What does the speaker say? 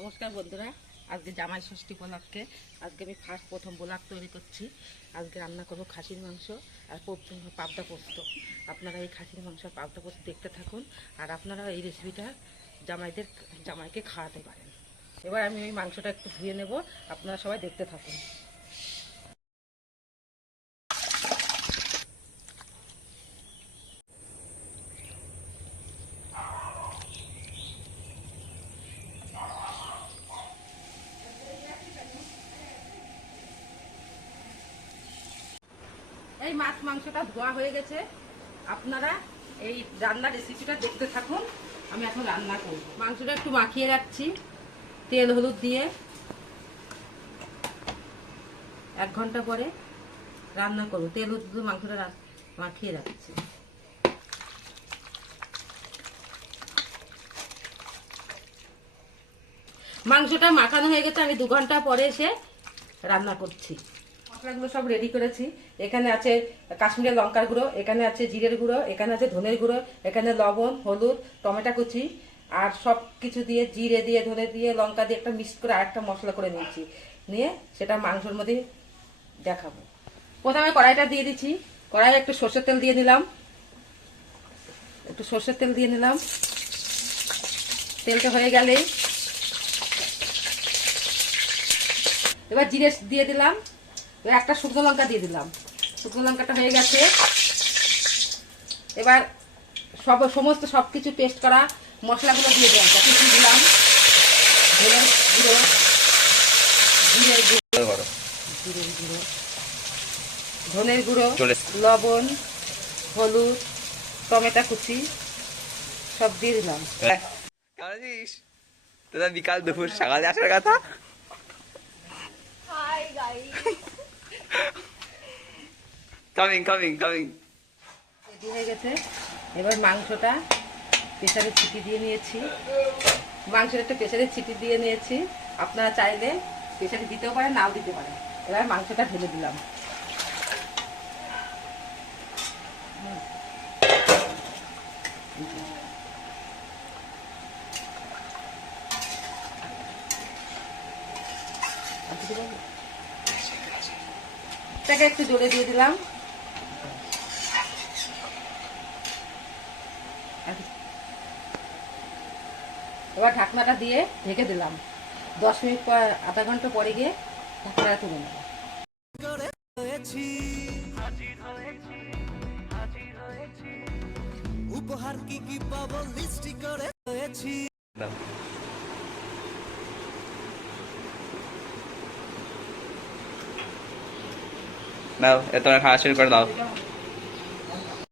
নমস্কার বন্ধুরা, আজকে জামাই ষষ্ঠী উপলক্ষে আজকে আমি প্রথম ব্লগ তৈরি করছি। আজকে রান্না করবো খাসির মাংস আর পাবদা পোস্ত। আপনারা এই খাসির মাংস আর পাবদা পোস্ত দেখতে থাকুন, আর আপনারা এই রেসিপিটা জামাইকে খাওয়াতে পারেন। এবার আমি ওই মাংসটা একটু ধুয়ে নেব, আপনারা সবাই দেখতে থাকুন। এই মাংসটা ধোয়া হয়ে গেছে। আপনারা এই রান্নার রেসিপিটা দেখতে থাকুন। আমি এখন রান্না করব। মাংসটা একটু মাখিয়ে রাখছি তেল হলুদ দিয়ে। 1 ঘন্টা পরে রান্না করব। তেল হলুদ দিয়ে মাংসটা মাখিয়ে রাখছি। মাংসটা মাখানো হয়ে গেছে, আমি 2 ঘন্টা পরে এসে রান্না করছি। মশলাগুলো সব রেডি করেছি। এখানে আছে কাশ্মীরি লঙ্কার গুঁড়ো, এখানে আছে জিরের গুঁড়ো, এখানে আছে ধনের গুঁড়ো, এখানে লবণ, হলুদ, টমেটো কুচি আর সব কিছু দিয়ে জিরে দিয়ে ধনে দিয়ে লঙ্কা দিয়ে একটা মিক্স করে আরেকটা মশলা করে নিয়েছি। নিয়ে সেটা মাংসের মধ্যে দেখাবো। প্রথমে কড়াইটা দিয়ে দিচ্ছি। কড়াইয়ে একটু সর্ষের তেল দিয়ে নিলাম। তেলটা হয়ে গেলেই এবার জিরে দিয়ে দিলাম। একটা শুকনো লঙ্কা দিয়ে দিলাম। শুকনো লঙ্কাটা হয়ে গেছে। এবার সমস্ত সবকিছু পেস্ট করা মশলাগুলো দিয়ে দিলাম। দিলাম ধনের গুঁড়ো, লবণ, হলুদ, টমেটো কুচি সব দিয়ে দিলাম। বিকাল দুপুর সকালে আসার কথা। কামিং রেডি হয়ে গেছে। এবার মাংসটা প্রেসারে ছিটি দিয়ে নিয়েছি। আপনারা চাইলে প্রেসারে দিতেও পারেন, নাও দিতে পারেন। এবার মাংসটা ঢেলে দিলাম। এটাকে একটু জোরে দিয়ে দিলাম। এবার ঢাকনাটা দিয়ে ঢেকে দিলাম। 10 মিনিট পর, আধা ঘন্টা পরে গিয়ে ঢাকনাটা তুলে নেব। উপহার কি কি পাবো লিস্টি করে হয়েছি। নাও, তোমরা খাওয়া শুরু করে দাও।